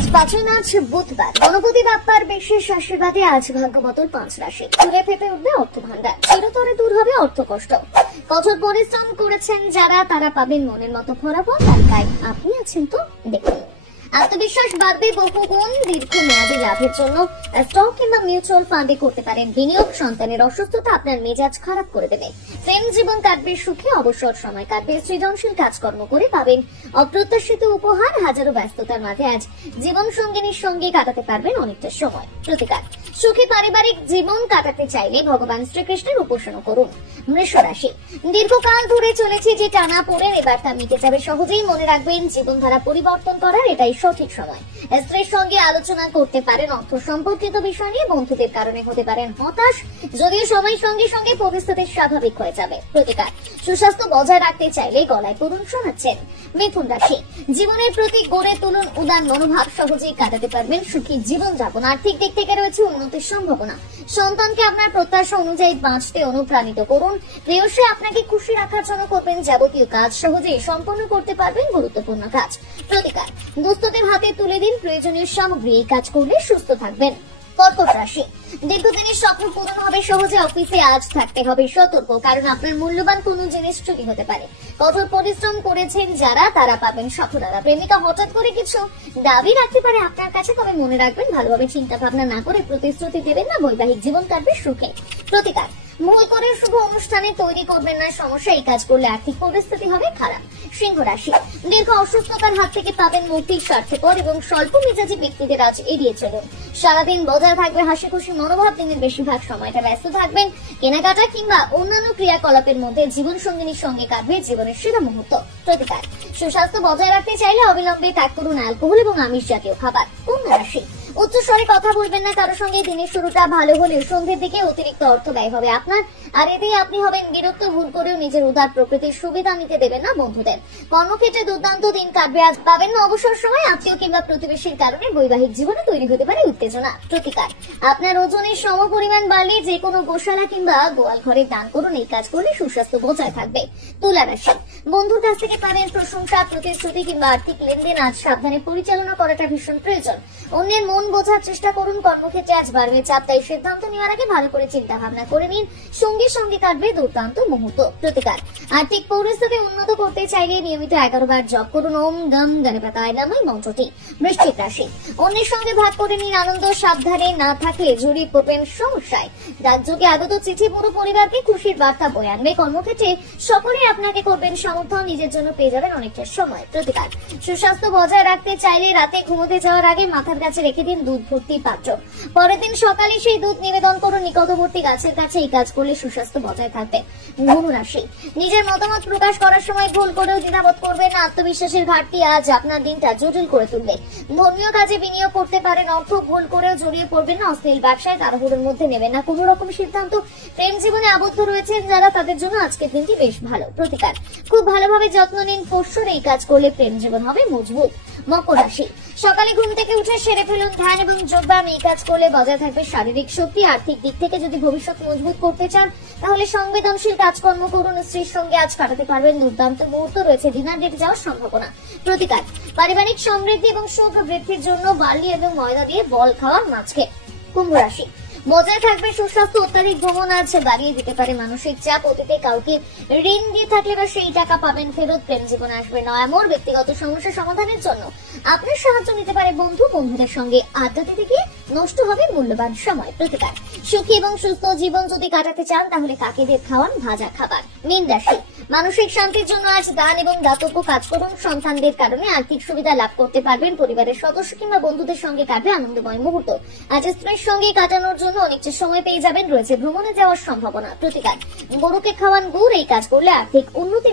আজ 5 মার্চ বুধবার। গণপতি বাপ্পার বিশেষ আশীর্বাদে আজ ভাগ্য বদল 5 রাশি। চুলে ফেপে উঠবে অর্থ ভান্ডার, চিরতরে দূর হবে অর্থ কষ্ট। কঠোর পরিশ্রম করেছেন যারা, তারা পাবেন মনের মতো ফলাফল। তালিকায় আপনি আছেন তো দেখুন। আত্মবিশ্বাস বাড়বে বহুগুণ। দীর্ঘমেয়াদী লাভের জন্য স্টক কিংবা মিউচুয়াল ফান্ডে করতে পারেন বিনিয়োগ। সন্তানের অসুস্থতা আপনার মেজাজ খারাপ করে দেবে। প্রেম জীবন কাটবে সুখে, অবসর সময় কাটবে সৃজনশীল কাজকর্ম করে। পাবেন অপ্রত্যাশিত উপহার। হাজারো ব্যস্ততার মাঝে আজ জীবন সঙ্গিনীর সঙ্গে কাটাতে পারবেন অনেকটা সময়। প্রতিকার, সুখী পারিবারিক জীবন কাটাতে চাইলে ভগবান শ্রীকৃষ্ণের উপাসনা করুন। বৃষ রাশি, দীর্ঘকাল ধরে চলেছে যে টানা পড়েন, এবার তা মিটে যাবে সহজেই। মনে রাখবেন, জীবনধারা পরিবর্তন করার এটাই সঠিক সময়। স্ত্রীর সঙ্গে আলোচনা করতে পারেন অর্থ সম্পর্কিত বিষয় নিয়ে। বন্ধুদের কারণে হতে পারেন হতাশ, যদিও সময়ের সঙ্গে সঙ্গে পরিস্থিতি স্বাভাবিক হয়ে যাবে। প্রতিকার, সুস্বাস্থ্য বজায় রাখতে চাইলে গলায় পড়ুন শোনাচ্ছেন। মিথুন রাশি, জীবনের প্রতি গড়ে তুলুন উদার মনোভাব, সহজেই কাটাতে পারবেন সুখী জীবনযাপন। আর্থিক দিক থেকে রয়েছে উন্নতির সম্ভাবনা। সন্তানকে আপনার প্রত্যাশা অনুযায়ী বাঁচতে অনুপ্রাণিত করুন। প্রেয়সী আপনাকে খুশি রাখার জন্য করবেন যাবতীয় কাজ, সহজেই সম্পন্ন করতে পারবেন গুরুত্বপূর্ণ কাজ। প্রতিকার, দুস্থদের হাতে তুলে দিন প্রয়োজনীয় সামগ্রী, এই কাজ করলে সুস্থ থাকবেন। কর্কট রাশি, দীর্ঘদিনের স্বপ্ন পূরণ হবে সহজে। অফিসে আজ থাকতে হবে সতর্ক, কারণ আপনার মূল্যবান কোনো জিনিস চুরি হতে পারে। কঠোর পরিশ্রম করেছেন যারা, তারা পাবেন সফলতা। প্রেমিকা হঠাৎ করে কিছু দাবি রাখতে পারে আপনার কাছে, তবে মনে রাখবেন ভালোভাবে চিন্তা ভাবনা না করে প্রতিশ্রুতি দেবেন না। বৈবাহিক জীবন কাটবে সুখে। প্রতিকার, ভুল করে শুভ অনুষ্ঠানে তৈরি করবেন না সমস্যা, এই কাজ করলে আর্থিক পরিস্থিতি হবে খারাপ। সিংহ রাশি, দীর্ঘ অসুস্থতার হাত থেকে পাবেন মুক্তি। স্বার্থপর এবং স্বল্প মেজাজি ব্যক্তিদের আজ এড়িয়ে চলুন। সারাদিন বজায় থাকবে হাসি খুশি মনোভাব। দিনের বেশিরভাগ সময়টা ব্যস্ত থাকবেন কেনাকাটা কিংবা অন্যান্য ক্রিয়াকলাপের মধ্যে। জীবন সঙ্গিনীর সঙ্গে কাটবে জীবনের সেরা মুহূর্ত। প্রতিকার, সুস্বাস্থ্য বজায় রাখতে চাইলে অবিলম্বে ত্যাগ করুন অ্যালকোহল এবং আমিষ জাতীয় খাবার। কন্যা রাশি, উচ্চ স্বরে কথা বলবেন না কারোর সঙ্গে। দিনের শুরুটা ভালো হলেও সন্ধ্যের দিকে অতিরিক্ত অর্থ ব্যয় হবে আপনার, আর এতেই আপনি হবেন বিরক্ত। ভুল করেও নিজের উদার প্রকৃতির সুবিধা নিতে দেবেন না বন্ধুদের। কর্মক্ষেত্রে দুর্দান্ত দিন কাটবে আজ। পাবেন না অবসর সময়। আত্মীয় কিংবা প্রতিবেশীর কারণে বৈবাহিক জীবনে তৈরি হতে পারে উত্তেজনা। প্রতিকার, আপনার ওজনের সম পরিমাণ বাড়লে যে কোনো গোশালা কিংবা গোয়াল ঘরে দান করুন, এই কাজ করলে সুস্বাস্থ্য বজায় থাকবে। তুলা রাশি, বন্ধুর কাছ থেকে পাবেন প্রশংসা, প্রতিশ্রুতি কিংবা আর্থিক লেনদেন আজ সাবধানে পরিচালনা করাটা ভীষণ প্রয়োজন। অন্যের মন বোঝার চেষ্টা করুন। কর্মক্ষেত্রে আজ বাড়বে চাপ, তাই সিদ্ধান্ত নেওয়ার আগে ভালো করে চিন্তা ভাবনা করে নিন। সঙ্গে সঙ্গে কাটবে দুর্দান্ত মুহূর্ত। প্রতিকার, আর্থিক পরিস্থিতি উন্নত করতে চাইলে নিয়মিত 11 বার জপ করুন ওম গম গণপতায় নমঃ মন্ত্রটি। বৃশ্চিক রাশি, অন্যের সঙ্গে ভাগ করে নিন আনন্দ। সাবধানে না থাকলে জড়িয়ে পড়বেন সমস্যায়। রাজ্যকে আগত চিঠি পুরো পরিবারকে খুশির বার্তা বয়ে আনবে। কর্মক্ষেত্রে সকলেই আপনাকে করবেন সমর্থন, নিজের জন্য পেয়ে যাবেন অনেকটা সময়। প্রতিকার, সুস্বাস্থ্য বজায় রাখতে চাইলে রাতে ঘুমোতে যাওয়ার আগে মাথার কাছে রেখে দিন দুধ ভর্তি পাত্র। পরের দিন সকালে সেই দুধ নিবেদন করুন নিকটবর্তী গাছের কাছে। এই কাজ করলে সুস্বাস্থ্য বজায় থাকবে। ধনু রাশি, নিজের মতামত প্রকাশ করার সময় ভুল করেও দ্বিধাবোধ করবেন না। আত্মবিশ্বাসের ঘাটতি আজ আপনার দিনটা জটিল করে তুলবে। ধর্মীয় কাজে বিনিয়োগ করতে পারেন অর্থ। ভুল করেও জড়িয়ে পড়বেন না অশ্লীল ব্যবসায়। তাড়াহুড়োর মধ্যে নেবেন না কোনো রকম সিদ্ধান্ত। প্রেম জীবনে আবদ্ধ রয়েছেন যারা, তাদের জন্য আজকের দিনটি বেশ ভালো। প্রতিকার, খুব ভালোভাবে যত্ন নিন পরশুর। এই কাজ করলে প্রেম জীবন হবে মজবুত। মকর রাশি, সকালে ঘুম থেকে উঠে সেরে ফেলুন ধ্যান এবং যোগব্যায়াম। এই কাজ করলে বজায় থাকবে শারীরিক শক্তি। আর্থিক দিক থেকে যদি ভবিষ্যৎ মজবুত করতে চান, তাহলে সংবেদনশীল কাজকর্ম করুন। স্ত্রীর সঙ্গে আজ কাটাতে পারবেন দুর্দান্ত মুহূর্ত। রয়েছে ডিনার ডেটে যাওয়ার সম্ভাবনা। প্রতিকার, পারিবারিক সমৃদ্ধি এবং সুখ বৃদ্ধির জন্য বার্লি এবং ময়দা দিয়ে বল খাওয়ার মাছকে। কুম্ভ রাশি, বজায় থাকবে সুস্বাস্থ্য। অত্যাধিক ভ্রমণ আজ বাড়িয়ে দিতে পারে মানসিক চাপ। অতীতে কাউকে ঋণ দিয়ে থাকলে বা সেই টাকা পাবেন ফেরত। প্রেম জীবনে আসবে নয়ামোর। ব্যক্তিগত সমস্যা সমাধানের জন্য আপনার সাহায্য নিতে পারে বন্ধু। বন্ধুদের সঙ্গে আড্ডা দিতে গিয়ে নষ্ট হবে মূল্যবান সময়। প্রতিকার, সুখী এবং সুস্থ জীবন যদি কাটাতে চান, তাহলে কাকেদের খাওয়ান ভাজা খাবার। মীন রাশি, মানসিক শান্তির জন্য আজ দান এবং দাতব্য কাজ করুন। সন্তানদের কারণে আর্থিক সুবিধা লাভ করতে পারবেন। পরিবারের সদস্য কিংবা বন্ধুদের সঙ্গে কাটবে আনন্দময় মুহূর্ত। আজ স্ত্রীর সঙ্গে কাটানোর জন্য অনেকটা সময় পেয়ে যাবেন। রয়েছে ভ্রমণে যাওয়ার সম্ভাবনা। প্রতিকার, গরুকে খাওয়ান গুড়। এই কাজ করলে আর্থিক উন্নতি